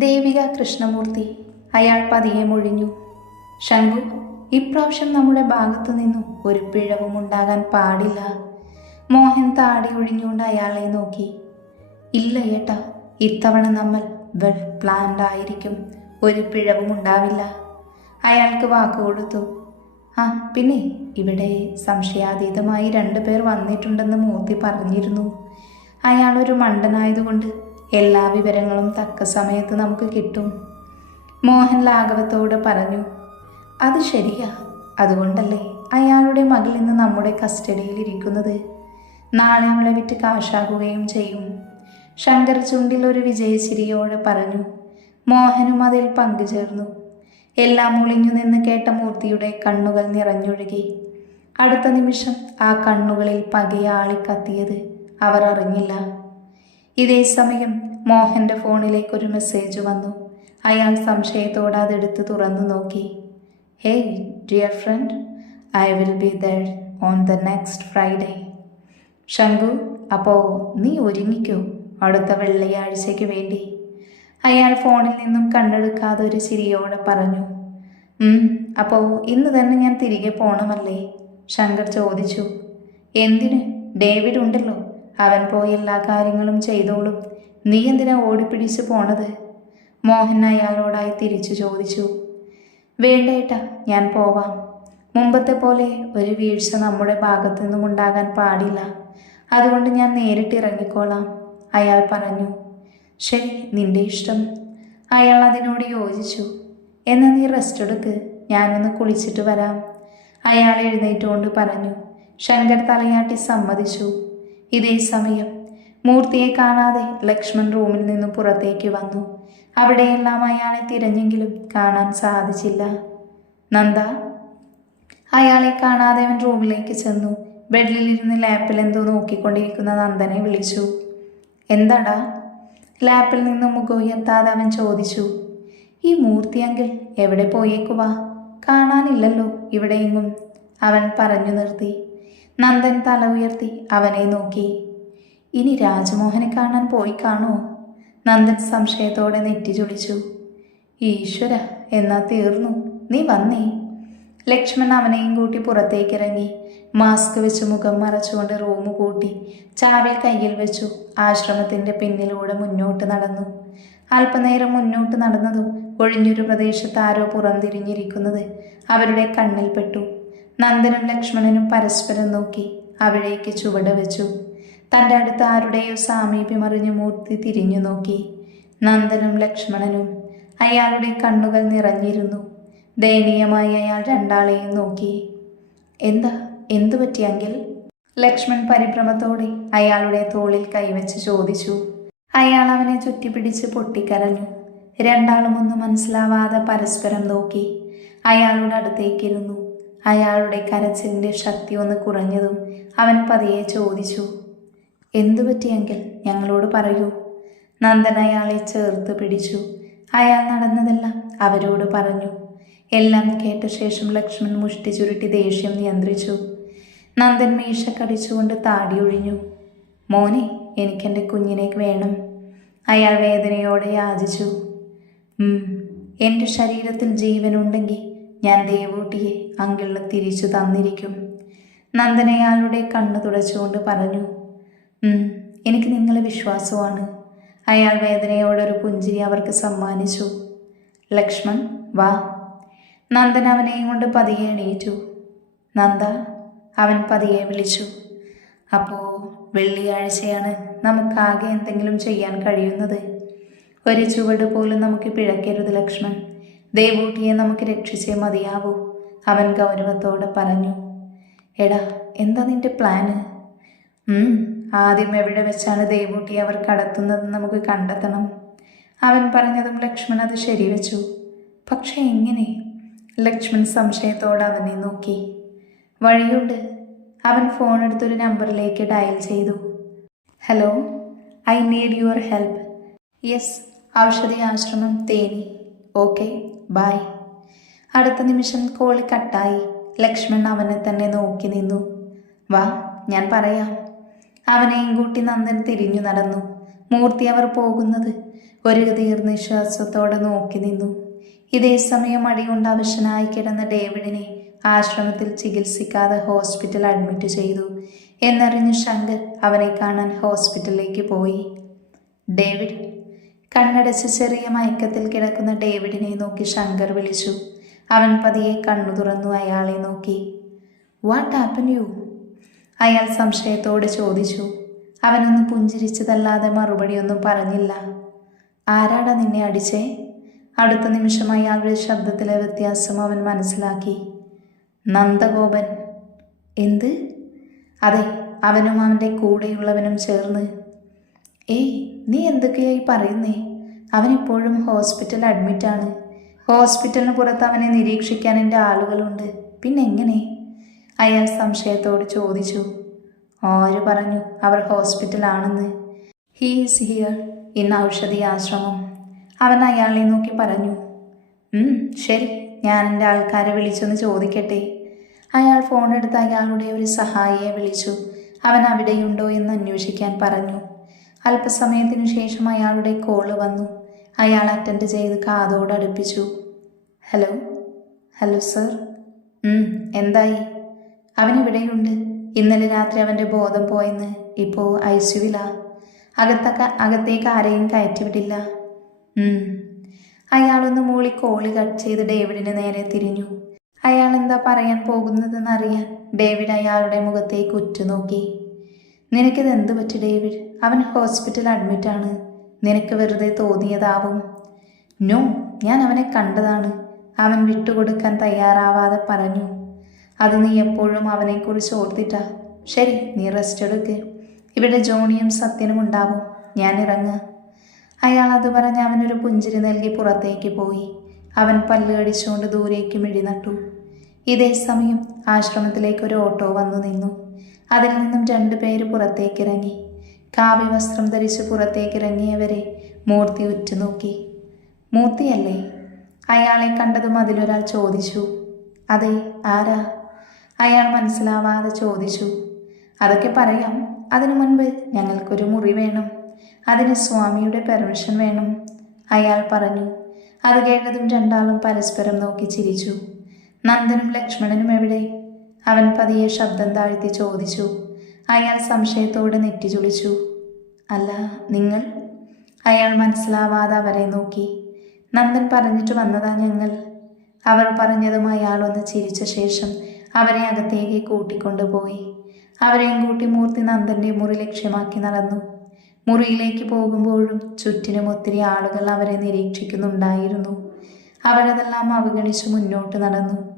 ദേവിക കൃഷ്ണമൂർത്തി. അയാൾ പതിയെ മൊഴിഞ്ഞു. ശംഖു ഇപ്രാവശ്യം നമ്മുടെ ഭാഗത്തു നിന്നും ഒരു പിഴവും ഉണ്ടാകാൻ പാടില്ല. മോഹൻ താടി ഒഴിഞ്ഞുകൊണ്ട് അയാളെ നോക്കി. ഇല്ല ഏട്ടാ ഇത്തവണ നമ്മൾ വെൽ പ്ലാൻഡ് ആയിരിക്കും. ഒരു പിഴവും ഉണ്ടാവില്ല. അയാൾക്ക് വാക്ക് കൊടുത്തു. ആ പിന്നെ ഇവിടെ സംശയാതീതമായി രണ്ടുപേർ വന്നിട്ടുണ്ടെന്ന് മൂർത്തി പറഞ്ഞിരുന്നു. അയാൾ ഒരു മണ്ടനായതുകൊണ്ട് എല്ലാ വിവരങ്ങളും തക്ക സമയത്ത് നമുക്ക് കിട്ടും. മോഹൻ ലാഘവത്തോട് പറഞ്ഞു അത് ശരിയാ. അതുകൊണ്ടല്ലേ അയാളുടെ മകൾ ഇന്ന് നമ്മുടെ കസ്റ്റഡിയിൽ ഇരിക്കുന്നത്? നാളെ അവളെ വിറ്റ് കാശാകുകയും ചെയ്യും. ശങ്കർ ചുണ്ടിൽ ഒരു വിജയശ്രീയോട് പറഞ്ഞു മോഹനും അതിൽ പങ്കുചേർന്നു. എല്ലാം ഒളിഞ്ഞു നിന്ന് കേട്ട മൂർത്തിയുടെ കണ്ണുകൾ നിറഞ്ഞൊഴുകി. അടുത്ത നിമിഷം ആ കണ്ണുകളിൽ പകയാളിക്കത്തിയത് അവർ അറിഞ്ഞില്ല. ഇതേ സമയം മോഹന്റെ ഫോണിലേക്ക് ഒരു മെസ്സേജ് വന്നു. അയാൾ സംശയത്തോടെ അതെടുത്ത് തുറന്നു നോക്കി. Hey dear friend I will be there on the next Friday Shankhu അപ്പോൾ നീ ഒരുങ്ങിക്കോ അടുത്ത വെള്ളിയാഴ്ചയ്ക്ക് വേണ്ടി. അയാൾ ഫോണിൽ നിന്നും കണ്ണെടുക്കാതെ ഒരു ചിരിയോടെ പറഞ്ഞു. അപ്പോൾ ഇന്ന് തന്നെ ഞാൻ തിരികെ പോണമല്ലേ? ശങ്കർ ചോദിച്ചു. എന്തിന്? ഡേവിഡ് ഉണ്ടല്ലോ. അവൻ പോയി എല്ലാ കാര്യങ്ങളും ചെയ്തോളും. നീ എന്തിനാ ഓടിപ്പിടിച്ച് പോണത്? മോഹൻ അയാളോടായി തിരിച്ചു ചോദിച്ചു. വേണ്ടേട്ടാ ഞാൻ പോവാം. മുമ്പത്തെ പോലെ ഒരു വീഴ്ച നമ്മുടെ ഭാഗത്തു നിന്നും ഉണ്ടാകാൻ പാടില്ല. അതുകൊണ്ട് ഞാൻ നേരിട്ട് ഇറങ്ങിക്കോളാം അയാൾ പറഞ്ഞു. ശരി നിന്റെ ഇഷ്ടം. അയാൾ അതിനോട് യോജിച്ചു. എന്നാൽ നീ റെസ്റ്റ് എടുക്ക് ഞാനൊന്ന് കുളിച്ചിട്ട് വരാം. അയാൾ എഴുന്നേറ്റുകൊണ്ട് പറഞ്ഞു. ശങ്കർ തലയാട്ടി സമ്മതിച്ചു. ഇതേ സമയം മൂർത്തിയെ കാണാതെ ലക്ഷ്മൺ റൂമിൽ നിന്ന് പുറത്തേക്ക് വന്നു. അവിടെയെല്ലാം അയാളെ തിരഞ്ഞെങ്കിലും കാണാൻ സാധിച്ചില്ല. നന്ദ അയാളെ കാണാതെ അവൻ റൂമിലേക്ക് ചെന്നു. ബെഡിലിരുന്ന് ലാപ്പിൽ എന്തോ നോക്കിക്കൊണ്ടിരിക്കുന്ന നന്ദനെ വിളിച്ചു. എന്താടാ? ലാപ്പിൽ നിന്ന് മുഖമുയർത്താതെ അവൻ ചോദിച്ചു. ഈ മൂർത്തിയെങ്കിൽ എവിടെ പോയേക്കുവാ? കാണാനില്ലല്ലോ ഇവിടെയെങ്ങും അവൻ പറഞ്ഞു നിർത്തി. നന്ദൻ തല ഉയർത്തി അവനെ നോക്കി. ഇനി രാജമോഹനെ കാണാൻ പോയി കാണോ നന്ദൻ സംശയത്തോടെ നെറ്റി ചുളിച്ചു. ഈശ്വര എന്നാ തീർന്നു. നീ വന്നേ. ലക്ഷ്മൺ അവനെയും കൂട്ടി പുറത്തേക്കിറങ്ങി. മാസ്ക് വെച്ച് മുഖം മറച്ചുകൊണ്ട് റൂം കൂട്ടി ചാവിൽ കയ്യിൽ വെച്ചു. ആശ്രമത്തിന്റെ പിന്നിലൂടെ മുന്നോട്ട് നടന്നു. അല്പനേരം മുന്നോട്ട് നടന്നതും ഒഴിഞ്ഞൊരു പ്രദേശത്ത് ആരോ പുറംതിരിഞ്ഞിരിക്കുന്നത് അവരുടെ കണ്ണിൽപ്പെട്ടു നന്ദനും ലക്ഷ്മണനും പരസ്പരം നോക്കി അവിടേക്ക് ചുവട് വെച്ചു. തന്റെ അടുത്ത് ആരുടെയോ സാമീപ്യം അറിഞ്ഞു മൂർത്തി തിരിഞ്ഞു നോക്കി. നന്ദനും ലക്ഷ്മണനും അയാളുടെ കണ്ണുകൾ നിറഞ്ഞിരുന്നു. ദയനീയമായി അയാൾ രണ്ടാളെയും നോക്കി. എന്താ? എന്തു പറ്റിയെങ്കിൽ ലക്ഷ്മൺ പരിഭ്രമത്തോടെ അയാളുടെ തോളിൽ കൈവച്ച് ചോദിച്ചു. അയാൾ അവനെ ചുറ്റിപ്പിടിച്ച് പൊട്ടിക്കരഞ്ഞു. രണ്ടാളും ഒന്നും മനസ്സിലാവാതെ പരസ്പരം നോക്കി. അയാളുടെ അടുത്തേക്കിരുന്നു അയാളുടെ കരച്ചിലിന്റെ ശക്തി ഒന്ന് കുറഞ്ഞതും അവൻ പതിയെ ചോദിച്ചു എന്തു പറ്റിയെങ്കിൽ ഞങ്ങളോട് പറയൂ. നന്ദൻ അയാളെ ചേർത്ത് പിടിച്ചു. അയാൾ നടന്നതെല്ലാം അവരോട് പറഞ്ഞു. എല്ലാം കേട്ട ശേഷം ലക്ഷ്മൺ മുഷ്ടി ചുരുട്ടി ദേഷ്യം നിയന്ത്രിച്ചു. നന്ദൻ മീശ കടിച്ചുകൊണ്ട് താടി ഒഴിഞ്ഞു മോനെ എനിക്കെന്റെ കുഞ്ഞിനെ വേണം. അയാൾ വേദനയോടെ യാചിച്ചു. എന്റെ ശരീരത്തിൽ ജീവനുണ്ടെങ്കിൽ ഞാൻ ദേവൂട്ടിയെ അങ്കിള്ള തിരിച്ചു തന്നിരിക്കും. നന്ദനയാളുടെ കണ്ണു തുടച്ചുകൊണ്ട് പറഞ്ഞു എനിക്ക് നിങ്ങളെ വിശ്വാസമാണ്. അയാൾ വേദനയോടൊരു പുഞ്ചിരി അവർക്ക് സമ്മാനിച്ചു. ലക്ഷ്മൺ വാ. നന്ദൻ അവനെയും കൊണ്ട് പതിയെ എണീറ്റു. നന്ദ അവൻ പതിയെ വിളിച്ചു അപ്പോൾ വെള്ളിയാഴ്ചയാണ് നമുക്കാകെ എന്തെങ്കിലും ചെയ്യാൻ കഴിയുന്നത്? ഒരു ചുവട് പോലും നമുക്ക് പിഴക്കരുത് ലക്ഷ്മൺ. ദേവൂട്ടിയെ നമുക്ക് രക്ഷിച്ചേ മതിയാവൂ. അവൻ ഗൗരവത്തോടെ പറഞ്ഞു എടാ എന്താ നിന്റെ പ്ലാന്? ആദ്യം എവിടെ വെച്ചാണ് ദേവൂട്ടി അവർ കടത്തുന്നത് നമുക്ക് കണ്ടെത്തണം. അവൻ പറഞ്ഞതും ലക്ഷ്മൺ അത് ശരിവെച്ചു. പക്ഷേ എങ്ങനെ? ലക്ഷ്മൺ സംശയത്തോടെ അവനെ നോക്കി. വഴിയുണ്ട്. അവൻ ഫോൺ എടുത്തൊരു നമ്പറിലേക്ക് ഡയൽ ചെയ്തു. Hello I need your help. Yes Aushadhi Ashramam Theni. Okay. By അടുത്ത നിമിഷം കോളി കട്ടായി ലക്ഷ്മൺ അവനെ തന്നെ നോക്കി നിന്നു. വാ ഞാൻ പറയാം. അവനെയും കൂട്ടി നന്ദൻ തിരിഞ്ഞു നടന്നു. മൂർത്തി അവർ പോകുന്നത് ഒരു ദീർനിശ്വാസത്തോടെ നോക്കി നിന്നു. ഇതേ സമയം അടികൊണ്ട് അവശനായി കിടന്ന ഡേവിഡിനെ ആശ്രമത്തിൽ ചികിത്സിക്കാതെ ഹോസ്പിറ്റൽ അഡ്മിറ്റ് ചെയ്തു. എന്നറിഞ്ഞ് ശങ്കർ അവനെ കാണാൻ ഹോസ്പിറ്റലിലേക്ക് പോയി. ഡേവിഡ് കണ്ണടച്ച് ചെറിയ മയക്കത്തിൽ കിടക്കുന്ന ഡേവിഡിനെ നോക്കി ശങ്കർ വിളിച്ചു. അവൻ പതിയെ കണ്ണു തുറന്നു അയാളെ നോക്കി. വാട്ട് ആപ്പൻ യു അയാൾ സംശയത്തോട് ചോദിച്ചു. അവനൊന്ന് പുഞ്ചിരിച്ചതല്ലാതെ മറുപടിയൊന്നും പറഞ്ഞില്ല. ആരാടാ നിന്നെ അടിച്ചേ? അടുത്ത നിമിഷം അയാളുടെ ശബ്ദത്തിലെ വ്യത്യാസം അവൻ മനസ്സിലാക്കി. നന്ദഗോപൻ. എന്ത്? അതെ അവനും അവന്റെ കൂടെയുള്ളവനും ചേർന്ന് ഏയ് നീ എന്തൊക്കെയായി പറയുന്നേ? അവൻ ഇപ്പോഴും ഹോസ്പിറ്റൽ അഡ്മിറ്റാണ് ഹോസ്പിറ്റലിന് പുറത്ത് അവനെ നിരീക്ഷിക്കാൻ എന്റെ ആളുകളുണ്ട്. പിന്നെ എങ്ങനെ? അയാൾ സംശയത്തോട് ചോദിച്ചു. ആര് പറഞ്ഞു അവർ ഹോസ്പിറ്റലാണെന്ന് ഹീസ് ഹിയർ ഇൻ ഔഷധി ആശ്രമം. അവൻ അയാളെ നോക്കി പറഞ്ഞു. ശരി. ഞാൻ എന്റെ ആൾക്കാരെ വിളിച്ചൊന്ന് ചോദിക്കട്ടെ. അയാൾ ഫോണെടുത്ത് അയാളുടെ ഒരു സഹായിയെ വിളിച്ചു. അവൻ അവിടെയുണ്ടോ എന്ന് അന്വേഷിക്കാൻ പറഞ്ഞു. അല്പസമയത്തിനു ശേഷം അയാളുടെ കോൾ വന്നു. അയാൾ അറ്റൻഡ് ചെയ്ത് കാതോട് അടുപ്പിച്ചു. ഹലോ ഹലോ സർ എന്തായി? അവൻ ഇവിടെയുണ്ട്. ഇന്നലെ രാത്രി അവന്റെ ബോധം പോയെന്ന്. ഇപ്പോൾ ഐ സിയുവിലാ അകത്തൊക്കെ അകത്തേക്ക് ആരെയും കയറ്റിവിടില്ല. അയാളൊന്ന് മൂളി കോളി കട്ട് ചെയ്ത് ഡേവിഡിന് നേരെ തിരിഞ്ഞു. അയാൾ എന്താ പറയാൻ പോകുന്നതെന്നറിയാൻ ഡേവിഡ് അയാളുടെ മുഖത്തേക്ക് ഉറ്റുനോക്കി. നിനക്കിത് എന്ത് പറ്റി ഡേവിഡ്? അവൻ ഹോസ്പിറ്റൽ അഡ്മിറ്റാണ്. നിനക്ക് വെറുതെ തോന്നിയതാവും. നോ ഞാൻ അവനെ കണ്ടതാണ്. അവൻ വിട്ടുകൊടുക്കാൻ തയ്യാറാവാതെ പറഞ്ഞു. അത് നീ എപ്പോഴും അവനെക്കുറിച്ച് ഓർത്തിട്ടാ. ശരി നീ റെസ്റ്റ് എടുക്ക്. ഇവിടെ ജോണിയും സത്യനും ഉണ്ടാവും. ഞാൻ ഇറങ്ങുക അയാൾ അത് പറഞ്ഞ് അവനൊരു പുഞ്ചിരി നൽകി പുറത്തേക്ക് പോയി. അവൻ പല്ലുകടിച്ചുകൊണ്ട് ദൂരേക്ക് മിഴി നട്ടു ഇതേ സമയം ആശ്രമത്തിലേക്ക് ഒരു ഓട്ടോ വന്നു നിന്നു. അതിൽ നിന്നും രണ്ടു പേര് പുറത്തേക്കിറങ്ങി. കാവ്യവസ്ത്രം ധരിച്ച് പുറത്തേക്കിറങ്ങിയവരെ മൂർത്തി ഉറ്റുനോക്കി. മൂർത്തിയല്ലേ? അയാളെ കണ്ടതും അതിലൊരാൾ ചോദിച്ചു. അതെ ആരാ? അയാൾ മനസ്സിലാവാതെ ചോദിച്ചു. അതൊക്കെ പറയാം. അതിനു മുൻപ് ഞങ്ങൾക്കൊരു മുറി വേണം. അതിന് സ്വാമിയുടെ പെർമിഷൻ വേണം. അയാൾ പറഞ്ഞു. അത് കേട്ടതും രണ്ടാളും പരസ്പരം നോക്കി ചിരിച്ചു. നന്ദനും ലക്ഷ്മണനും എവിടെ? അവൻ പതിയെ ശബ്ദം താഴ്ത്തി ചോദിച്ചു. അയാൾ സംശയത്തോടെ നെറ്റിചുളിച്ചു. അല്ല നിങ്ങൾ? അയാൾ മനസ്സിലാവാതെ അവരെ നോക്കി. നന്ദൻ പറഞ്ഞിട്ട് വന്നതാ ഞങ്ങൾ. അവർ പറഞ്ഞതും അയാൾ ഒന്ന് ചിരിച്ച ശേഷം അവരെ അകത്തേക്ക് കൂട്ടിക്കൊണ്ടുപോയി. അവരെയും കൂട്ടി മൂർത്തി നന്ദന്റെ മുറി ലക്ഷ്യമാക്കി നടന്നു. മുറിയിലേക്ക് പോകുമ്പോഴും ചുറ്റിനും ഒത്തിരി ആളുകൾ അവരെ നിരീക്ഷിക്കുന്നുണ്ടായിരുന്നു. അവരതെല്ലാം അവഗണിച്ച് മുന്നോട്ട് നടന്നു.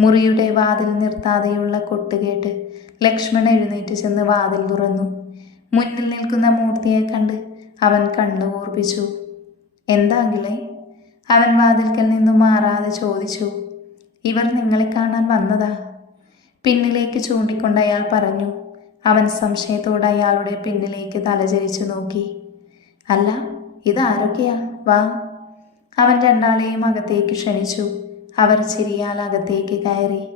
മുറിയുടെ വാതിൽ നിർത്താതെയുള്ള കൊട്ടുകേട്ട് ലക്ഷ്മൺ എഴുന്നേറ്റ് ചെന്ന് വാതിൽ തുറന്നു. മുന്നിൽ നിൽക്കുന്ന മൂർത്തിയെ കണ്ട് അവൻ കണ്ണു കൂർപ്പിച്ചു എന്താകിലേ അവൻ വാതിൽക്കൽ നിന്നും മാറാതെ ചോദിച്ചു. ഇവർ നിങ്ങളെ കാണാൻ വന്നതാ? പിന്നിലേക്ക് ചൂണ്ടിക്കൊണ്ട് അയാൾ പറഞ്ഞു. അവൻ സംശയത്തോടെ അയാളുടെ പിന്നിലേക്ക് തലചരിച്ചു നോക്കി. അല്ല ഇതാരൊക്കെയാ വാ. അവൻ രണ്ടാളെയും അകത്തേക്ക് ക്ഷണിച്ചു. അവർ ചിരിയാൽ അകത്തേക്ക് കയറി.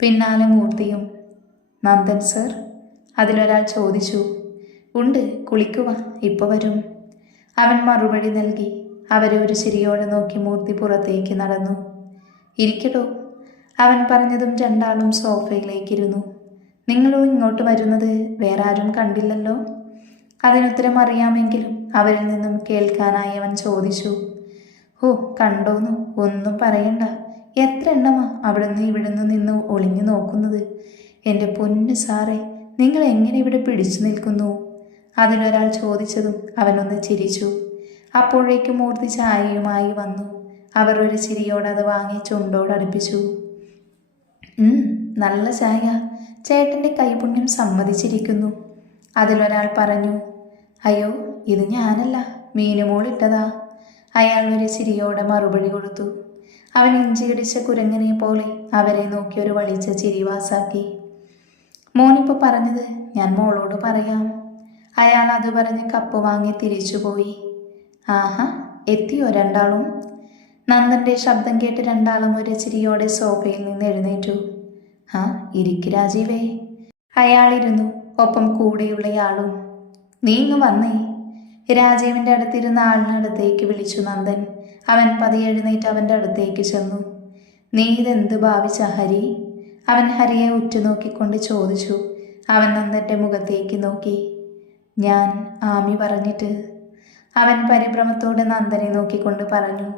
പിന്നാലെ മൂർത്തിയും നന്ദൻ സർ അതിലൊരാൾ ചോദിച്ചു ഉണ്ട് കുളിക്കുക ഇപ്പോൾ വരും. അവൻ മറുപടി നൽകി അവരെ ഒരു ചിരിയോടെ നോക്കി മൂർത്തി പുറത്തേക്ക് നടന്നു. ഇരിക്കട്ടോ അവൻ പറഞ്ഞതും രണ്ടാളും സോഫയിലേക്കിരുന്നു. നിങ്ങളോ ഇങ്ങോട്ട് വരുന്നത് വേറെ ആരും കണ്ടില്ലല്ലോ? അതിനുത്തരം അറിയാമെങ്കിലും അവരിൽ നിന്നും കേൾക്കാനായി അവൻ ചോദിച്ചു. ഓ കണ്ടോന്നു ഒന്നും പറയണ്ട. എത്ര എണ്ണമാ അവിടുന്ന് ഇവിടുന്ന് നിന്ന് ഒളിഞ്ഞു നോക്കുന്നത്? എന്റെ പൊന്നു സാറേ നിങ്ങൾ എങ്ങനെ ഇവിടെ പിടിച്ചു നിൽക്കുന്നു? അതിലൊരാൾ ചോദിച്ചതും അവനൊന്ന് ചിരിച്ചു. അപ്പോഴേക്കും മൂർത്തി ചായയുമായി വന്നു. അവർ ഒരു ചിരിയോട് അത് വാങ്ങി ചുണ്ടോടടുപ്പിച്ചു നല്ല ചായ. ചേട്ടന്റെ കൈപുണ്യം സമ്മതിച്ചിരിക്കുന്നു. അതിലൊരാൾ പറഞ്ഞു അയ്യോ ഇത് ഞാനല്ല മീനുമോളിട്ടതാ അയാൾ ഒരു ചിരിയോടെ മറുപടി കൊടുത്തു. അവൻ ഇഞ്ചിയിടിച്ച കുരങ്ങനെ പോലെ അവരെ നോക്കി ഒരു വളിച്ച ചിരി വാസാക്കി. മോനിപ്പോൾ പറഞ്ഞത് ഞാൻ മോളോട് പറയാം. അയാൾ അത് പറഞ്ഞ് കപ്പ് വാങ്ങി തിരിച്ചുപോയി ആഹാ എത്തിയോ രണ്ടാളും? നന്ദന്റെ ശബ്ദം കേട്ട് രണ്ടാളും ഒരു ചിരിയോടെ സോഫയിൽ നിന്ന് എഴുന്നേറ്റു. ആ ഇരിക്ക് രാജീവേ. അയാളിരുന്നു ഒപ്പം കൂടെയുള്ളയാളും. നീ ഇങ്ങ് വന്നേ. രാജീവിന്റെ അടുത്തിരുന്ന ആളിനടുത്തേക്ക് വിളിച്ചു നന്ദൻ. അവൻ പതിയെ എഴുന്നേറ്റ് അവന്റെ അടുത്തേക്ക് ചെന്നു. നീ ഇതെന്ത് ഭാവിച്ച ഹരി? അവൻ ഹരിയെ ഉറ്റുനോക്കിക്കൊണ്ട് ചോദിച്ചു. അവൻ നന്ദന്റെ മുഖത്തേക്ക് നോക്കി. ഞാൻ ആമി പറഞ്ഞിട്ട്? അവൻ പരിഭ്രമത്തോടെ നന്ദനെ നോക്കിക്കൊണ്ട് പറഞ്ഞു.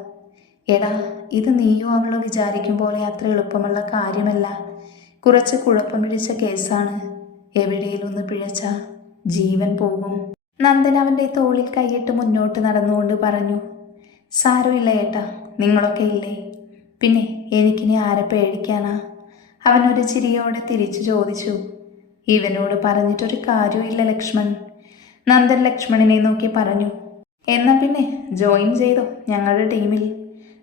എടാ ഇത് നീയോ അവളോ വിചാരിക്കും പോലെ അത്ര എളുപ്പമുള്ള കാര്യമല്ല. കുറച്ച് കുഴപ്പം പിടിച്ച കേസാണ്. എവിടെയിലൊന്ന് പിഴച്ച ജീവൻ പോകും. നന്ദൻ അവന്റെ തോളിൽ കൈയിട്ട് മുന്നോട്ട് നടന്നുകൊണ്ട് പറഞ്ഞു. സാരമില്ല ഏട്ടാ നിങ്ങളൊക്കെ ഇല്ലേ? പിന്നെ എനിക്കിനി ആരെ പേടിക്കാനാ? അവനൊരു ചിരിയോടെ തിരിച്ചു ചോദിച്ചു. ഇവനോട് പറഞ്ഞിട്ടൊരു കാര്യമില്ല ലക്ഷ്മൺ. നന്ദൻ ലക്ഷ്മണനെ നോക്കി പറഞ്ഞു. എന്നാ പിന്നെ ജോയിൻ ചെയ്തോ ഞങ്ങളുടെ ടീമിൽ.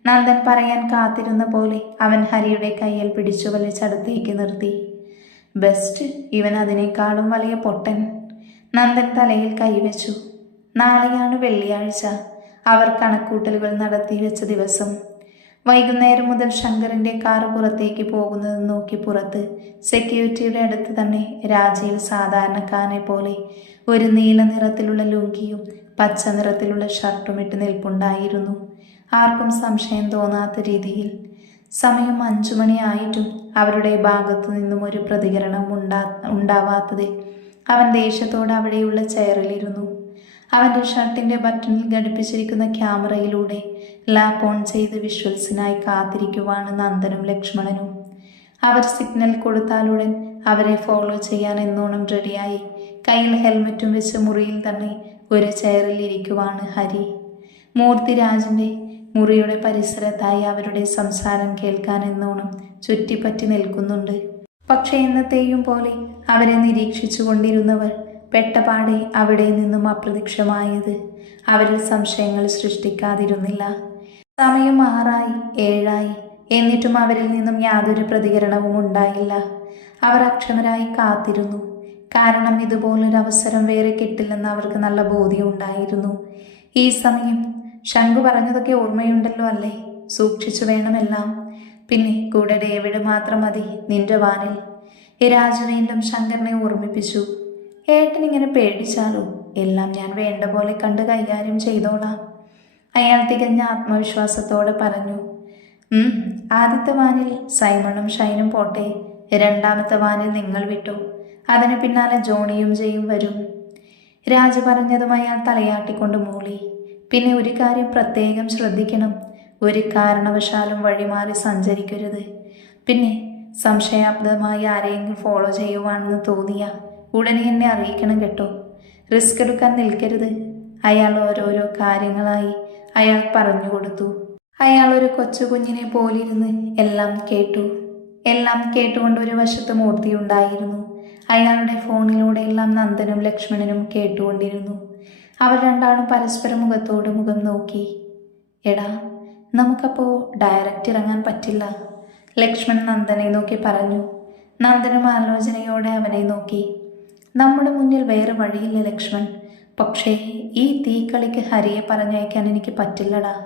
നന്ദൻ പറയാൻ കാത്തിരുന്ന പോലെ അവൻ ഹരിയുടെ കയ്യിൽ പിടിച്ചു വലിച്ചടുത്തേക്ക് നിർത്തി. ബെസ്റ്റ് ഇവൻ അതിനേക്കാളും വലിയ പൊട്ടൻ. നന്ദൻ തലയിൽ കൈവച്ചു. നാളെയാണ് വെള്ളിയാഴ്ച. അവർ കണക്കൂട്ടലുകൾ നടത്തി വെച്ച ദിവസം. വൈകുന്നേരം മുതൽ ശങ്കറിന്റെ കാർ പുറത്തേക്ക് പോകുന്നത് നോക്കി പുറത്ത് സെക്യൂരിറ്റിയുടെ അടുത്ത് തന്നെ രാജയിൽ സാധാരണക്കാരനെ പോലെ ഒരു നീല നിറത്തിലുള്ള ലുങ്കിയും പച്ച നിറത്തിലുള്ള ഷർട്ടും ഇട്ട് നിൽപ്പുണ്ടായിരുന്നു. ആർക്കും സംശയം തോന്നാത്ത രീതിയിൽ. സമയം അഞ്ചു മണിയായിട്ടും അവരുടെ ഭാഗത്തു നിന്നും ഒരു പ്രതികരണം ഉണ്ടാ ഉണ്ടാവാത്തതിൽ അവൻ ദേഷ്യത്തോടെ അവിടെയുള്ള ചെയറിലിരുന്നു. അവന്റെ ഷർട്ടിന്റെ ബട്ടണിൽ ഘടിപ്പിച്ചിരിക്കുന്ന ക്യാമറയിലൂടെ ലാപ്പ് ഓൺ ചെയ്ത് വിഷ്വൽസിനായി കാത്തിരിക്കുവാണ് നന്ദനും ലക്ഷ്മണനും. അവർ സിഗ്നൽ കൊടുത്താലുടൻ അവരെ ഫോളോ ചെയ്യാൻ എന്നോണം റെഡിയായി. കയ്യിൽ ഹെൽമെറ്റും വെച്ച് മുറിയിൽ തന്നെ ഒരു ചെയറിൽ ഇരിക്കുവാണ് ഹരി. മൂർത്തിരാജിന്റെ മുറിയുടെ പരിസരത്തായി അവരുടെ സംസാരം കേൾക്കാൻ എന്നോണം ചുറ്റിപ്പറ്റി നിൽക്കുന്നുണ്ട്. പക്ഷേ എന്നത്തെയും പോലെ അവരെ നിരീക്ഷിച്ചു കൊണ്ടിരുന്നവർ പെട്ടപാടെ അവിടെ നിന്നും അപ്രത്യക്ഷമായത്. അവരിൽ സംശയങ്ങൾ സൃഷ്ടിക്കാതിരുന്നില്ല. സമയം ആറായി ഏഴായി. എന്നിട്ടും അവരിൽ നിന്നും യാതൊരു പ്രതികരണവും ഉണ്ടായില്ല. അവർ അക്ഷമരായി കാത്തിരുന്നു. കാരണം ഇതുപോലൊരു അവസരം വേറെ കിട്ടില്ലെന്ന് അവർക്ക് നല്ല ബോധ്യം ഉണ്ടായിരുന്നു. ഈ സമയം ശംഖു പറഞ്ഞതൊക്കെ ഓർമ്മയുണ്ടല്ലോ അല്ലേ? സൂക്ഷിച്ചു വേണമെല്ലാം. പിന്നെ കൂടെ ഡേവിഡ് മാത്രം മതി നിന്റെ വാനിൽ. രാജു വീണ്ടും ശങ്കറിനെ ഓർമ്മിപ്പിച്ചു. ഏട്ടൻ ഇങ്ങനെ പേടിച്ചാലോ എല്ലാം ഞാൻ വേണ്ട പോലെ കണ്ട് കൈകാര്യം ചെയ്തോളാം. അയാൾ തികഞ്ഞ ആത്മവിശ്വാസത്തോടെ പറഞ്ഞു ആദ്യത്തെ വാനിൽ സൈമണും ഷൈനും പോട്ടെ രണ്ടാമത്തെ വാനിൽ നിങ്ങൾ വിട്ടു. അതിന് പിന്നാലെ ജോണിയും ജയും വരും. രാജ പറഞ്ഞതും അയാൾ തലയാട്ടിക്കൊണ്ട് മൂളി പിന്നെ ഒരു കാര്യം പ്രത്യേകം ശ്രദ്ധിക്കണം. ഒരു കാരണവശാലും വഴിമാറി സഞ്ചരിക്കരുത്. പിന്നെ സംശയാബ്ദമായി ആരെയെങ്കിലും ഫോളോ ചെയ്യുവാണെന്ന് തോന്നിയ ഉടനെ എന്നെ അറിയിക്കണം കേട്ടോ. റിസ്ക് എടുക്കാൻ നിൽക്കരുത്. അയാൾ ഓരോരോ കാര്യങ്ങളായി അയാൾ പറഞ്ഞു കൊടുത്തു. അയാൾ ഒരു കൊച്ചു കുഞ്ഞിനെ പോലിരുന്ന് എല്ലാം കേട്ടു. എല്ലാം കേട്ടുകൊണ്ട് ഒരു വശത്ത് മൂർത്തി ഉണ്ടായിരുന്നു. അയാളുടെ ഫോണിലൂടെ എല്ലാം നന്ദനും ലക്ഷ്മണനും കേട്ടുകൊണ്ടിരുന്നു. അവർ രണ്ടാളും പരസ്പരം മുഖത്തോട് മുഖം നോക്കി. എടാ നമുക്കപ്പോൾ ഡയറക്റ്റ് ഇറങ്ങാൻ പറ്റില്ല. ലക്ഷ്മൺ നന്ദനെ നോക്കി പറഞ്ഞു. നന്ദനും ആലോചനയോടെ അവനെ നോക്കി. നമ്മുടെ മുന്നിൽ വേറെ വഴിയില്ല ലക്ഷ്മൺ. പക്ഷേ ഈ തീക്കളിക്ക് ഹരിയെ പറഞ്ഞയക്കാൻ എനിക്ക് പറ്റില്ലടാ.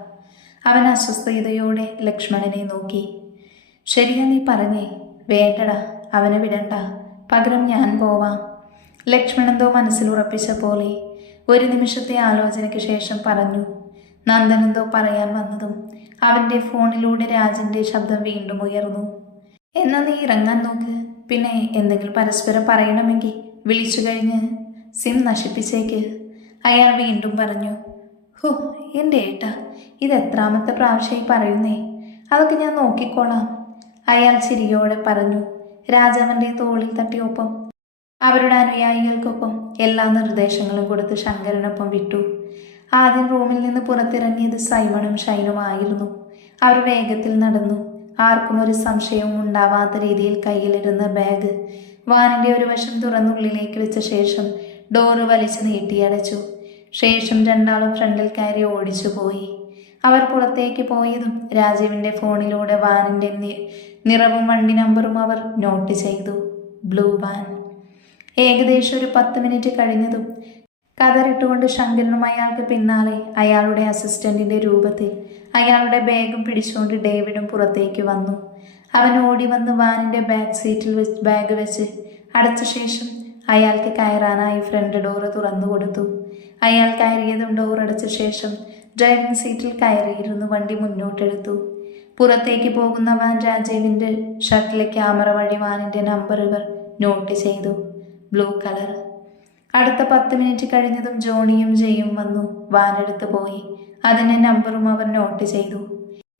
അവൻ അസ്വസ്ഥതയോടെ ലക്ഷ്മണനെ നോക്കി. ശരിയാ നീ പറഞ്ഞേ. വേണ്ടടാ അവനെ വിടണ്ട. പകരം ഞാൻ പോവാം. ലക്ഷ്മണന്തോ മനസ്സിലുറപ്പിച്ച പോലെ ഒരു നിമിഷത്തെ ആലോചനയ്ക്ക് ശേഷം പറഞ്ഞു. നന്ദനെന്തോ പറയാൻ വന്നതും അവന്റെ ഫോണിലൂടെ രാജന്റെ ശബ്ദം വീണ്ടും ഉയർന്നു. എന്നാൽ നീ ഇറങ്ങാൻ നോക്ക്. പിന്നെ എന്തെങ്കിലും പരസ്പരം പറയണമെങ്കിൽ. വിളിച്ചു കഴിഞ്ഞ് സിം നശിപ്പിച്ചേക്ക്. അയാൾ വീണ്ടും പറഞ്ഞു ഹോ എന്റെ ഏട്ട ഇത് എത്രാമത്തെ പ്രാവശ്യമായി പറയുന്നേ. അതൊക്കെ ഞാൻ നോക്കിക്കോളാം. അയാൾ ചിരിയോടെ പറഞ്ഞു രാജാവിന്റെ തോളിൽ തട്ടിയൊപ്പം അവരുടെ അനുയായികൾക്കൊപ്പം എല്ലാ നിർദ്ദേശങ്ങളും കൊടുത്ത് ശങ്കരനൊപ്പം വിട്ടു. ആദ്യം റൂമിൽ നിന്ന് പുറത്തിറങ്ങിയത് സൈമണും ഷൈനുമായിരുന്നു അവർ വേഗത്തിൽ നടന്നു. ആർക്കും ഒരു സംശയവും ഉണ്ടാവാത്ത രീതിയിൽ കയ്യിലിരുന്ന ബാഗ് വാനിന്റെ ഒരു വശം തുറന്നുള്ളിലേക്ക് വെച്ച ശേഷം ഡോറ് വലിച്ചു നീട്ടിയടച്ചു ശേഷം രണ്ടാളും ഫ്രണ്ടിൽ കയറി ഓടിച്ചു പോയി. അവർ പുറത്തേക്ക് പോയതും രാജീവിന്റെ ഫോണിലൂടെ വാനിന്റെ നിറവും വണ്ടി നമ്പറും അവർ നോട്ട് ചെയ്തു. ബ്ലൂ വാൻ ഏകദേശം ഒരു പത്ത് മിനിറ്റ് കഴിഞ്ഞതും കതറിട്ടുകൊണ്ട് ശങ്കരനും അയാൾക്ക് പിന്നാലെ അയാളുടെ അസിസ്റ്റന്റിന്റെ രൂപത്തിൽ അയാളുടെ ബാഗും പിടിച്ചുകൊണ്ട് ഡേവിഡും പുറത്തേക്ക് വന്നു. അവൻ ഓടി വന്ന് വാനിന്റെ ബാക്ക് സീറ്റിൽ വെച്ച് ബാഗ് വെച്ച് അടച്ച ശേഷം അയാൾക്ക് കയറാനായി ഫ്രണ്ട് ഡോറ് തുറന്നു കൊടുത്തു. അയാൾ കയറിയതും ഡോർ അടച്ച ശേഷം ഡ്രൈവിംഗ് സീറ്റിൽ കയറിയിരുന്നു വണ്ടി മുന്നോട്ടെടുത്തു. പുറത്തേക്ക് പോകുന്ന വാൻ രാജീവിന്റെ ഷട്ടിലെ ക്യാമറ വഴി വാനിന്റെ നമ്പറുകൾ നോട്ട് ചെയ്തു. ബ്ലൂ കളർ അടുത്ത പത്ത് മിനിറ്റ് കഴിഞ്ഞതും ജോണിയും ജയും വന്നു. വാനെടുത്ത് പോയി. അതിന്റെ നമ്പറും അവർ നോട്ട് ചെയ്തു.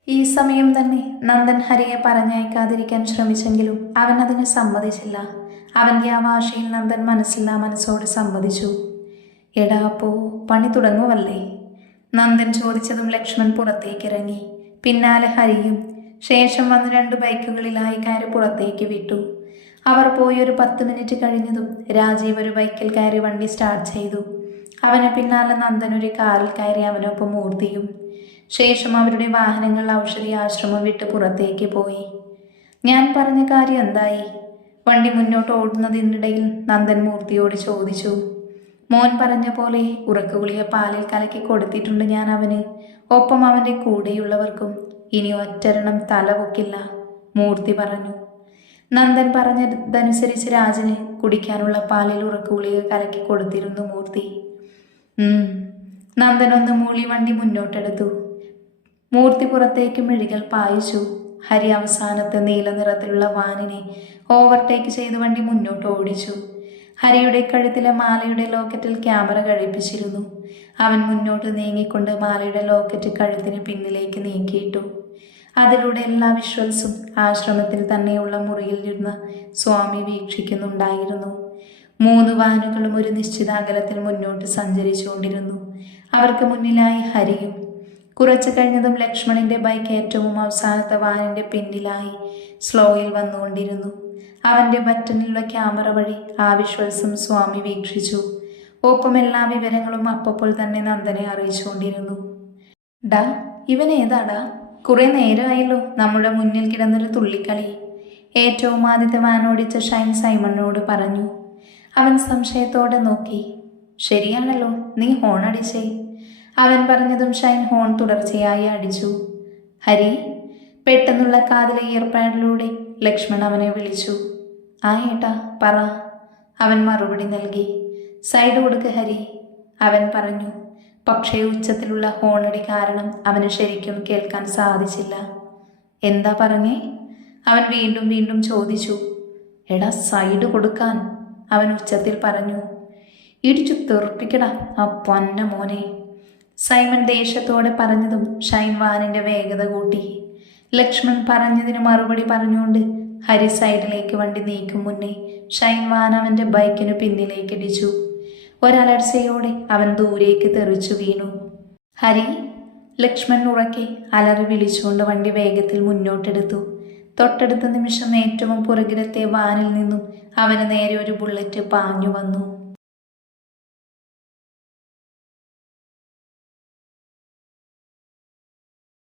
ഈ സമയം തന്നെ നന്ദൻ ഹരിയെ പറഞ്ഞയക്കാതിരിക്കാൻ ശ്രമിച്ചെങ്കിലും അവൻ അതിന് സമ്മതിച്ചില്ല. അവന്റെ ആ ഭാഷയിൽ നന്ദൻ മനസ്സില്ലാ മനസ്സോട് സമ്മതിച്ചു. എടാ പണി തുടങ്ങുവല്ലേ? നന്ദൻ ചോദിച്ചതും ലക്ഷ്മൺ പുറത്തേക്ക് ഇറങ്ങി പിന്നാലെ ഹരിയും ശേഷം വന്ന് രണ്ട് ബൈക്കുകളിലായി കയറി പുറത്തേക്ക് വിട്ടു. അവർ പോയി ഒരു പത്ത് മിനിറ്റ് കഴിഞ്ഞതും രാജീവ് ഒരു ബൈക്കിൽ കയറി വണ്ടി സ്റ്റാർട്ട് ചെയ്തു. അവന് പിന്നാലെ നന്ദൻ ഒരു കാറിൽ കയറി അവനൊപ്പം മൂർത്തിയും ശേഷം അവരുടെ വാഹനങ്ങൾ ഔഷധി ആശ്രമം വിട്ട് പുറത്തേക്ക് പോയി. ഞാൻ പറഞ്ഞ കാര്യം എന്തായി? വണ്ടി മുന്നോട്ട് ഓടുന്നതിനിടയിൽ നന്ദൻ മൂർത്തിയോട് ചോദിച്ചു. മോൻ പറഞ്ഞ പോലെ ഉറക്കുകുളിയ പാലിൽ കലക്കി കൊടുത്തിട്ടുണ്ട് ഞാൻ അവന്. ഒപ്പം അവന്റെ കൂടെയുള്ളവർക്കും ഇനി ഒറ്റരണം തല പൊക്കില്ല മൂർത്തി പറഞ്ഞു. നന്ദൻ പറഞ്ഞതനുസരിച്ച് രാജന് കുടിക്കാനുള്ള പാലിൽ ഉറക്കുകുളിക കലക്കി കൊടുത്തിരുന്നു മൂർത്തി. നന്ദൻ ഒന്ന് മൂളി വണ്ടി മുന്നോട്ടെടുത്തു. മൂർത്തി പുറത്തേക്ക് മിഴികൾ പായിച്ചു ഹരി അവസാനത്തെ നീല നിറത്തിലുള്ള വാനിനെ ഓവർടേക്ക് ചെയ്ത് വണ്ടി മുന്നോട്ട് ഓടിച്ചു. ഹരിയുടെ കഴുത്തിലെ മാലയുടെ ലോക്കറ്റിൽ ക്യാമറ കഴിപ്പിച്ചിരുന്നു അവൻ മുന്നോട്ട് നീങ്ങിക്കൊണ്ട് മാലയുടെ ലോക്കറ്റ് കഴുത്തിന് പിന്നിലേക്ക് നീക്കിയിട്ടു. അതിലൂടെ എല്ലാ വിഷ്വൽസും ആശ്രമത്തിൽ തന്നെയുള്ള മുറിയിൽ ഇരുന്ന് സ്വാമി വീക്ഷിക്കുന്നുണ്ടായിരുന്നു. മൂന്ന് വാനുകളും ഒരു നിശ്ചിത അകലത്തിൽ മുന്നോട്ട് സഞ്ചരിച്ചുകൊണ്ടിരുന്നു. അവർക്ക് മുന്നിലായി ഹരിയും കുറച്ചു കഴിഞ്ഞതും ലക്ഷ്മണിന്റെ ബൈക്ക് ഏറ്റവും അവസാനത്തെ വാനിന്റെ പിന്നിലായി സ്ലോയിൽ വന്നുകൊണ്ടിരുന്നു. അവന്റെ ബറ്റണിലുള്ള ക്യാമറ വഴി ആ വിഷ്വൽസും സ്വാമി വീക്ഷിച്ചു. ഒപ്പം എല്ലാ വിവരങ്ങളും അപ്പപ്പോൾ തന്നെ നന്ദനെ അറിയിച്ചുകൊണ്ടിരുന്നു. ഡാ ഇവൻ ഏതാടാ? കുറെ നേരമായല്ലോ നമ്മുടെ മുന്നിൽ കിടന്നൊരു തുള്ളിക്കളി. ഏറ്റവും ആദ്യത്തെ വാനോടിച്ച ഷൈൻ സൈമണിനോട് പറഞ്ഞു. അവൻ സംശയത്തോടെ നോക്കി. ശരിയാണല്ലോ നീ ഹോൺ അടിച്ചേ. അവൻ പറഞ്ഞതും ഷൈൻ ഹോൺ തുടർച്ചയായി അടിച്ചു. ഹരി പെട്ടെന്നുള്ള കാതിലെ ഇയർപാഡിലൂടെ ലക്ഷ്മൺ അവനെ വിളിച്ചു. ആ ഏട്ടാ പറ. അവൻ മറുപടി നൽകി. സൈഡ് കൊടുക്ക് ഹരി. അവൻ പറഞ്ഞു പക്ഷേ ഉച്ചത്തിലുള്ള ഹോണടി കാരണം അവന് ശരിക്കും കേൾക്കാൻ സാധിച്ചില്ല. എന്താ പറഞ്ഞേ? അവൻ വീണ്ടും വീണ്ടും ചോദിച്ചു. എടാ സൈഡ് കൊടുക്കാൻ. അവൻ ഉച്ചത്തിൽ പറഞ്ഞു ഇടിച്ചു തെറുപ്പിക്കടാ ആ പൊന്ന മോനെ. സൈമൺ ദേഷ്യത്തോടെ പറഞ്ഞതും ഷൈൻ വാനിന്റെ വേഗത കൂട്ടി. ലക്ഷ്മൺ പറഞ്ഞതിന് മറുപടി പറഞ്ഞുകൊണ്ട് ഹരി സൈഡിലേക്ക് വണ്ടി നീക്കും മുന്നേ ഷൈൻ വാൻ അവന്റെ ബൈക്കിനു പിന്നിലേക്ക് ഇടിച്ചു. ഒരലർച്ചയോടെ അവൻ ദൂരേക്ക് തെറിച്ചു വീണു. ഹരി ലക്ഷ്മൺ ഉറക്കെ അലറി വിളിച്ചുകൊണ്ട് വണ്ടി വേഗത്തിൽ മുന്നോട്ടെടുത്തു. തൊട്ടടുത്ത നിമിഷം ഏറ്റവും പുറകിലത്തെ വാനിൽ നിന്നും അവന് നേരെ ഒരു ബുള്ളറ്റ് പാഞ്ഞു വന്നു.